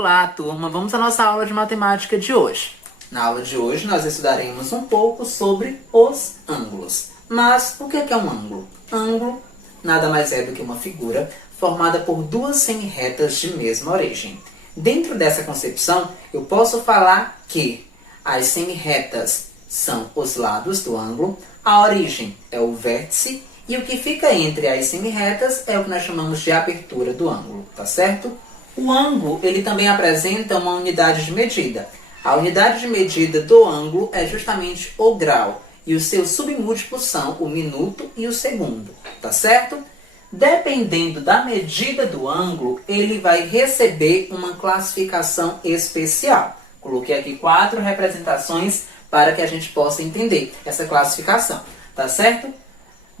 Olá, turma! Vamos à nossa aula de matemática de hoje. Na aula de hoje, nós estudaremos um pouco sobre os ângulos. Mas o que é um ângulo? Ângulo nada mais é do que uma figura formada por duas semi-retas de mesma origem. Dentro dessa concepção, eu posso falar que as semi-retas são os lados do ângulo, a origem é o vértice e o que fica entre as semi-retas é o que nós chamamos de abertura do ângulo, tá certo? O ângulo, ele também apresenta uma unidade de medida. A unidade de medida do ângulo é justamente o grau e os seus submúltiplos são o minuto e o segundo, tá certo? Dependendo da medida do ângulo, ele vai receber uma classificação especial. Coloquei aqui 4 representações para que a gente possa entender essa classificação, tá certo?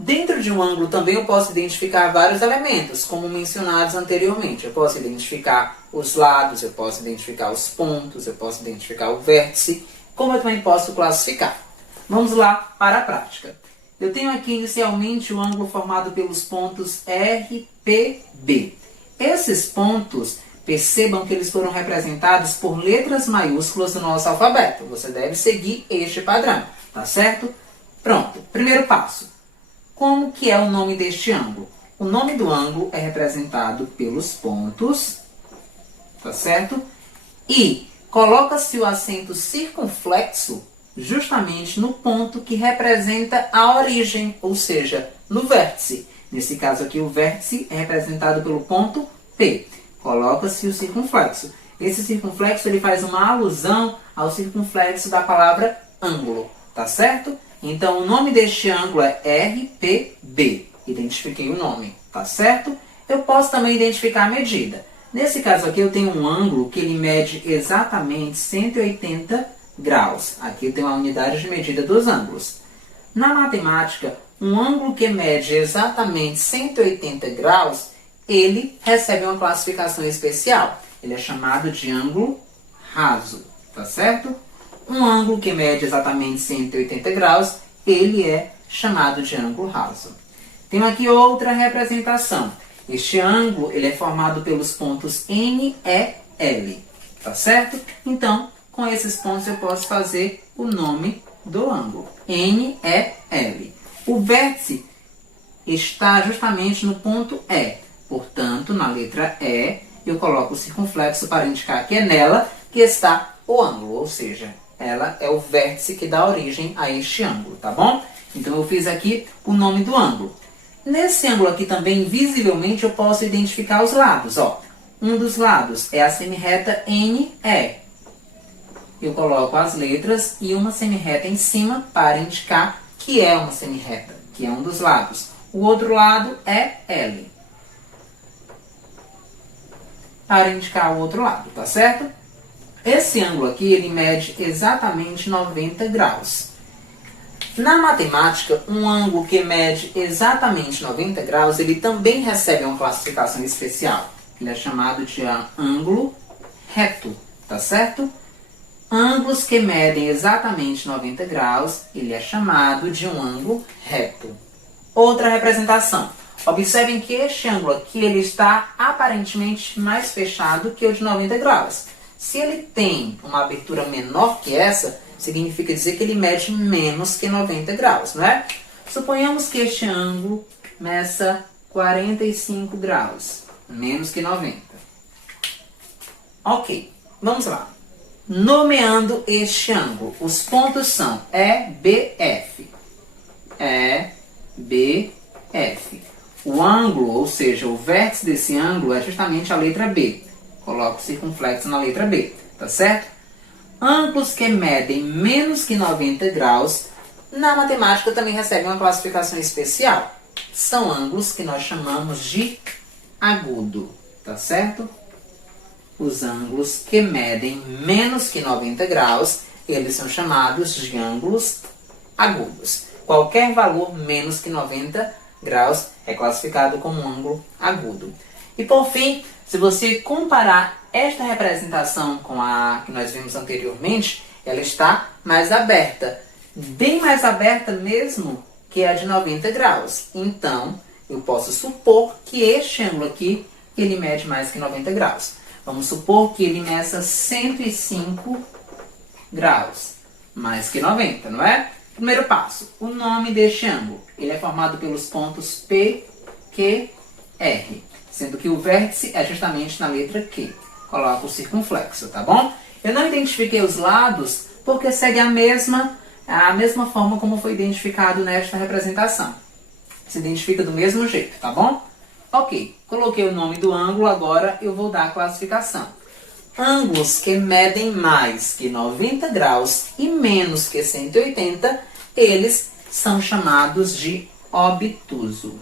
Dentro de um ângulo também eu posso identificar vários elementos, como mencionados anteriormente. Eu posso identificar os lados, eu posso identificar os pontos, eu posso identificar o vértice, como eu também posso classificar. Vamos lá para a prática. Eu tenho aqui inicialmente o ângulo formado pelos pontos R, P, B. Esses pontos, percebam que eles foram representados por letras maiúsculas do nosso alfabeto. Você deve seguir este padrão, tá certo? Pronto, primeiro passo. Como que é o nome deste ângulo? O nome do ângulo é representado pelos pontos, tá certo? E coloca-se o acento circunflexo justamente no ponto que representa a origem, ou seja, no vértice. Nesse caso aqui, o vértice é representado pelo ponto P. Coloca-se o circunflexo. Esse circunflexo ele faz uma alusão ao circunflexo da palavra ângulo, tá certo? Então, o nome deste ângulo é RPB. Identifiquei o nome, tá certo? Eu posso também identificar a medida. Nesse caso aqui, eu tenho um ângulo que ele mede exatamente 180 graus. Aqui eu tenho a unidade de medida dos ângulos. Na matemática, um ângulo que mede exatamente 180 graus, ele recebe uma classificação especial. Ele é chamado de ângulo raso, tá certo? Um ângulo que mede exatamente 180 graus, ele é chamado de ângulo raso. Tenho aqui outra representação. Este ângulo ele é formado pelos pontos N, E, L, tá certo? Então, com esses pontos eu posso fazer o nome do ângulo, N, E, L. O vértice está justamente no ponto E. Portanto, na letra E, eu coloco o circunflexo para indicar que é nela que está o ângulo, ou seja, ela é o vértice que dá origem a este ângulo, tá bom? Então, eu fiz aqui o nome do ângulo. Nesse ângulo aqui também, visivelmente, eu posso identificar os lados. Ó. Um dos lados é a semirreta NE. Eu coloco as letras e uma semirreta em cima para indicar que é uma semirreta, que é um dos lados. O outro lado é L, para indicar o outro lado, tá certo? Esse ângulo aqui, ele mede exatamente 90 graus. Na matemática, um ângulo que mede exatamente 90 graus, ele também recebe uma classificação especial. Ele é chamado de ângulo reto, tá certo? Ângulos que medem exatamente 90 graus, ele é chamado de um ângulo reto. Outra representação. Observem que este ângulo aqui, ele está aparentemente mais fechado que o de 90 graus. Se ele tem uma abertura menor que essa, significa dizer que ele mede menos que 90 graus, não é? Suponhamos que este ângulo meça 45 graus, menos que 90. Ok, vamos lá. Nomeando este ângulo, os pontos são EBF. EBF. O ângulo, ou seja, o vértice desse ângulo é justamente a letra B. Coloco o circunflexo na letra B, tá certo? Ângulos que medem menos que 90 graus, na matemática também recebem uma classificação especial. São ângulos que nós chamamos de agudo, tá certo? Os ângulos que medem menos que 90 graus, eles são chamados de ângulos agudos. Qualquer valor menos que 90 graus é classificado como um ângulo agudo. E por fim, se você comparar esta representação com a que nós vimos anteriormente, ela está mais aberta. Bem mais aberta mesmo que a de 90 graus. Então, eu posso supor que este ângulo aqui, ele mede mais que 90 graus. Vamos supor que ele meça 105 graus, mais que 90, não é? Primeiro passo, o nome deste ângulo. Ele é formado pelos pontos P, Q, R, sendo que o vértice é justamente na letra Q. Coloco o circunflexo, tá bom? Eu não identifiquei os lados porque segue a mesma forma como foi identificado nesta representação. Se identifica do mesmo jeito, tá bom? Ok, coloquei o nome do ângulo, agora eu vou dar a classificação. Ângulos que medem mais que 90 graus e menos que 180, eles são chamados de obtuso.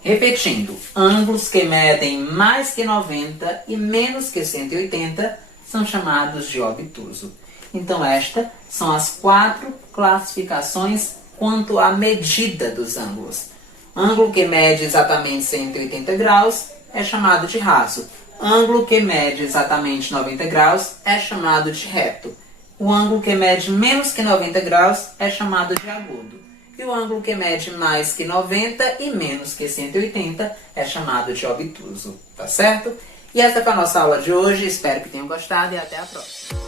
Repetindo, ângulos que medem mais que 90 e menos que 180 são chamados de obtuso. Então, estas são as 4 classificações quanto à medida dos ângulos. Ângulo que mede exatamente 180 graus é chamado de raso. Ângulo que mede exatamente 90 graus é chamado de reto. O ângulo que mede menos que 90 graus é chamado de agudo. E o ângulo que mede mais que 90 e menos que 180 é chamado de obtuso. Tá certo? E essa foi a nossa aula de hoje. Espero que tenham gostado e até a próxima.